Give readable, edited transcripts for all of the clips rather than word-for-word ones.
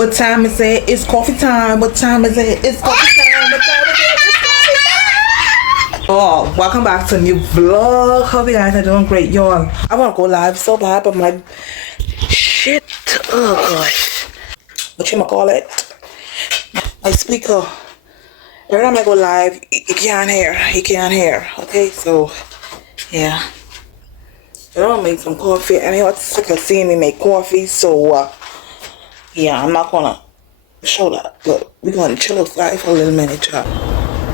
What time is it? It's coffee time. What time is it? It's coffee time. What time is it? It's coffee time. Oh, welcome back to a new vlog. Hope you guys are doing great, y'all. I want to go live so bad, but my shit. Oh gosh. What you call it? My speaker. Every time I go live, you can't hear. You can't hear. Okay, so yeah. I want to make some coffee, and I was sick of seeing me make coffee, so yeah, I'm not gonna show that, but we're gonna chill outside for a little minute, y'all.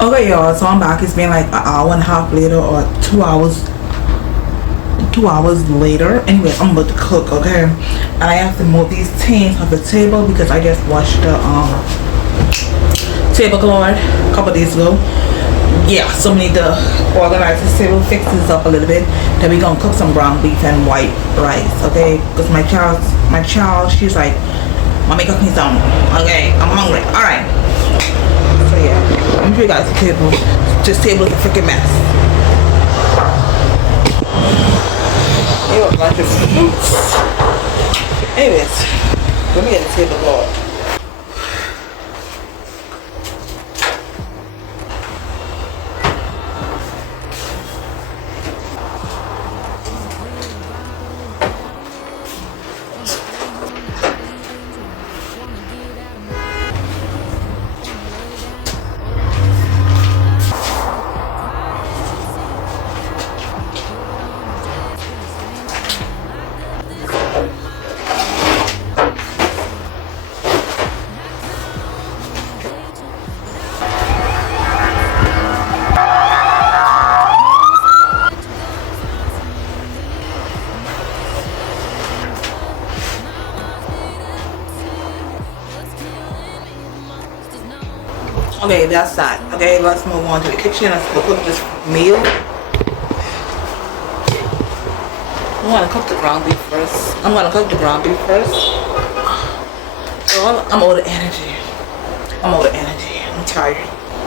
Okay, y'all, so I'm back. It's been like an hour and a half later, or 2 hours. 2 hours later. Anyway, I'm about to cook, okay? And I have to move these things off the table because I just washed the tablecloth a couple days ago. Yeah, so we need to organize this table, fix this up a little bit. Then we're gonna cook some ground beef and white rice, okay? Because my child, she's like, Mommy, cook me some. Okay, I'm hungry. Alright. So yeah, let me show you guys the table. This table is a freaking mess. Here are a bunch of fruits. Anyways, let me get the table cloth. Okay, that's that. Okay, let's move on to the kitchen. Let's go cook this meal. I'm gonna cook the ground beef first. Well, I'm out of energy. I'm tired.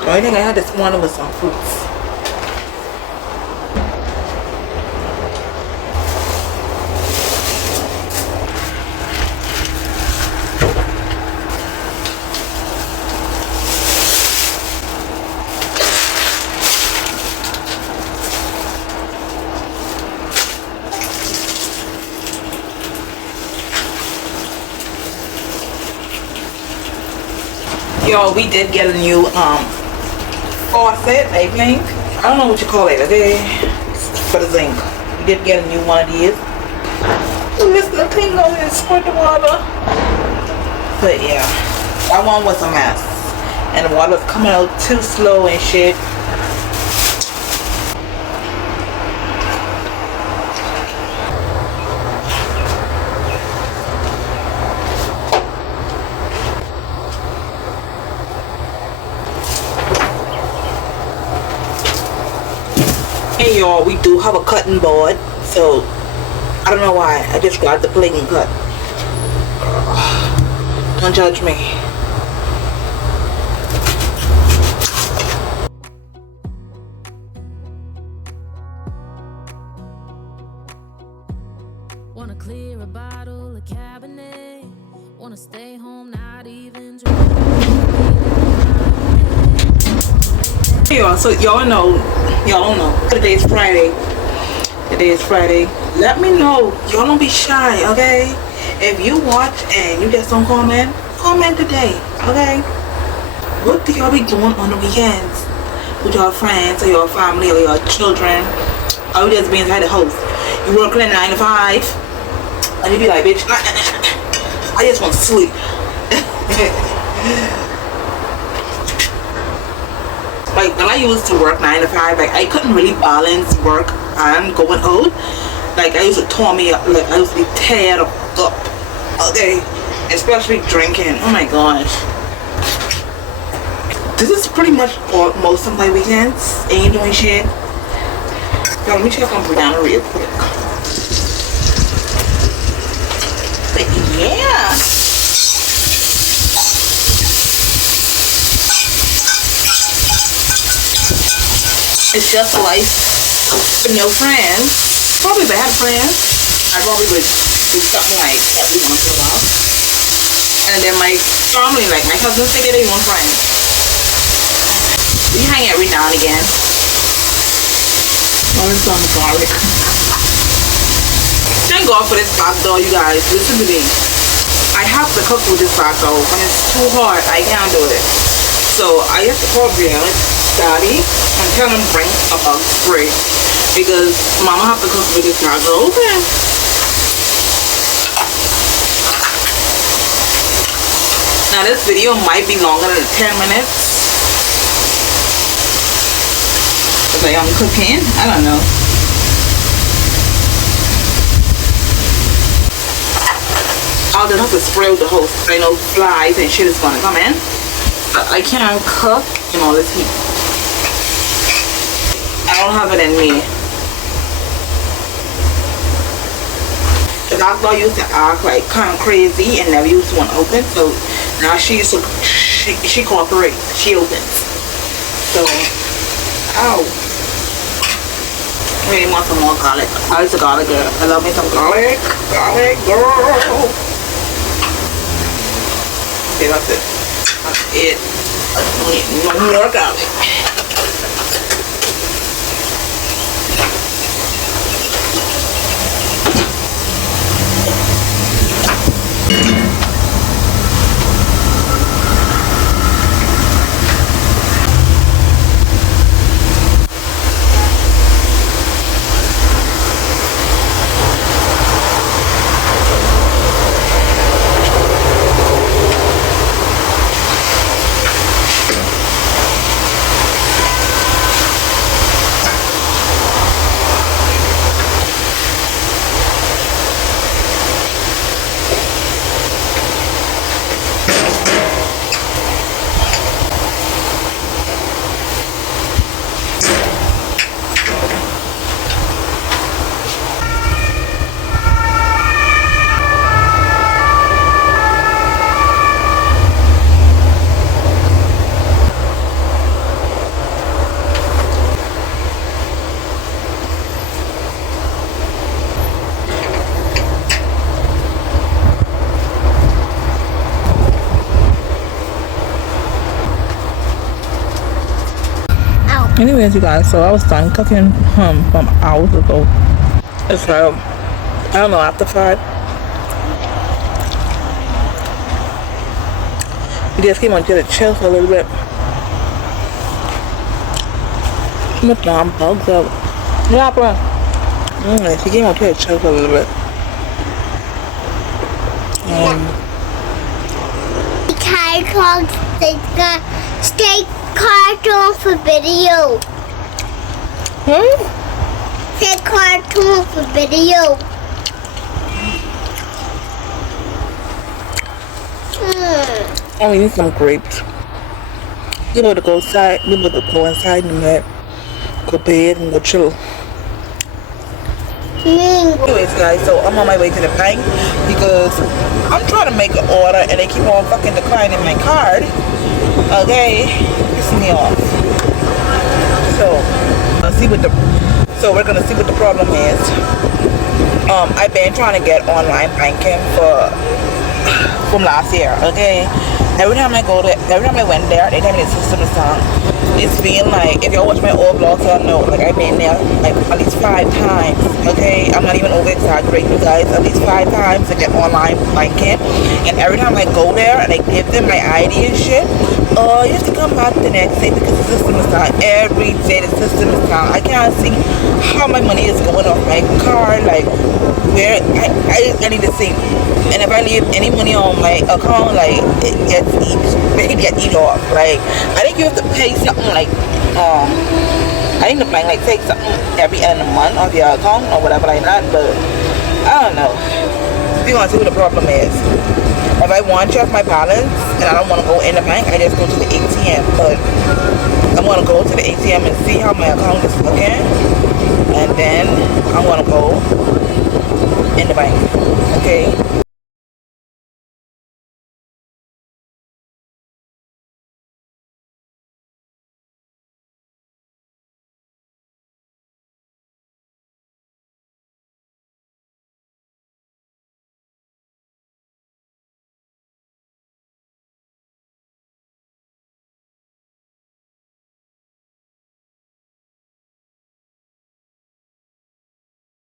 The only thing I had this morning was some fruits. Yo, we did get a new faucet, I think. I don't know what you call it, okay? For the zinc. We did get a new one of these. This little thing over there, squirt the water. But yeah, that one was a mess. And the water was coming out too slow and shit. And y'all, we do have a cutting board, so I don't know why I just grabbed the plate and cut. Don't judge me. Wanna clear a bottle of Cabernet. Wanna stay home, not even drink. Y'all, so y'all know. Today is Friday. Let me know. Y'all don't be shy, okay? If you watch and you just don't comment today, okay? What do y'all be doing on the weekends with your friends or your family or your children? Or you just be inside the house? You working at 9 to 5, and you be like, bitch, I just want to sleep. Like when I used to work 9 to 5, like I couldn't really balance work and going out. Like I used to tore me up. Like I used to be teared up. Okay, especially drinking. Oh my gosh. This is pretty much most of my weekends. Ain't doing shit. Yo, let me check on Brianna real quick. But yeah. It's just life with no friends. Probably bad friends. I probably would do something like every once in a while. And And then my family, like my cousins, say they're their own friends. We hang every now and again. Oh, it's some garlic. Thank God for this back door, you guys. Listen to me. I have to cook with this back door. When it's too hard, I can't do it. So I have to call Brianna, Daddy, and tell him bring a bug spray. Because Mama have to cook with this back door. Okay. Now this video might be longer than 10 minutes. Because I'm cooking. I don't know. I'll just have to spray with the hose. I know flies and shit is gonna come in. But I can't cook in all this heat. I don't have it in me. The doctor used to act like kind of crazy and never used to want to open. So now she cooperates. She opens. So, ow. I really want some more garlic. I was a garlic girl. I love me some garlic. Garlic girl. Okay, that's it. That's it. I don't need no more garlic. Anyways, you guys, so I was done cooking from hours ago. It's like, I don't know, after 5. We just came on to the chill for a little bit. My damn bugs up. Yeah, bro. She came on to the chill for a little bit. Stay cartoon for video. Stay cartoon for video. Oh, we need some grapes. You know to go outside. We need to go inside and go bed and go chill. Anyways, guys, so I'm on my way to the bank because I'm trying to make an order and they keep on fucking declining my card. Okay, pissing me off. So we're gonna see what the problem is. I've been trying to get online banking from last year. Okay, every time I went there, they tell me the system is down. It's been like, if y'all watch my old vlogs, y'all know, like I've been there like at least 5 times. Okay, I'm not even over exaggerating, you guys. At least 5 times to get online banking, and every time I go there and I give them my ID and shit, you have to come back the next day because the system is down. Every day the system is down. I can't see how my money is going off my card. Like where I need to see. And if I leave any money on my account, like it gets eat off. Like I think you have to pay something like I think the bank like takes something every end of the month off your account or whatever like that. But I don't know. We're gonna see what the problem is. If I want to check my balance and I don't want to go in the bank, I just go to the ATM. But I'm going to go to the ATM and see how my account is looking. And then I'm going to go in the bank. Okay?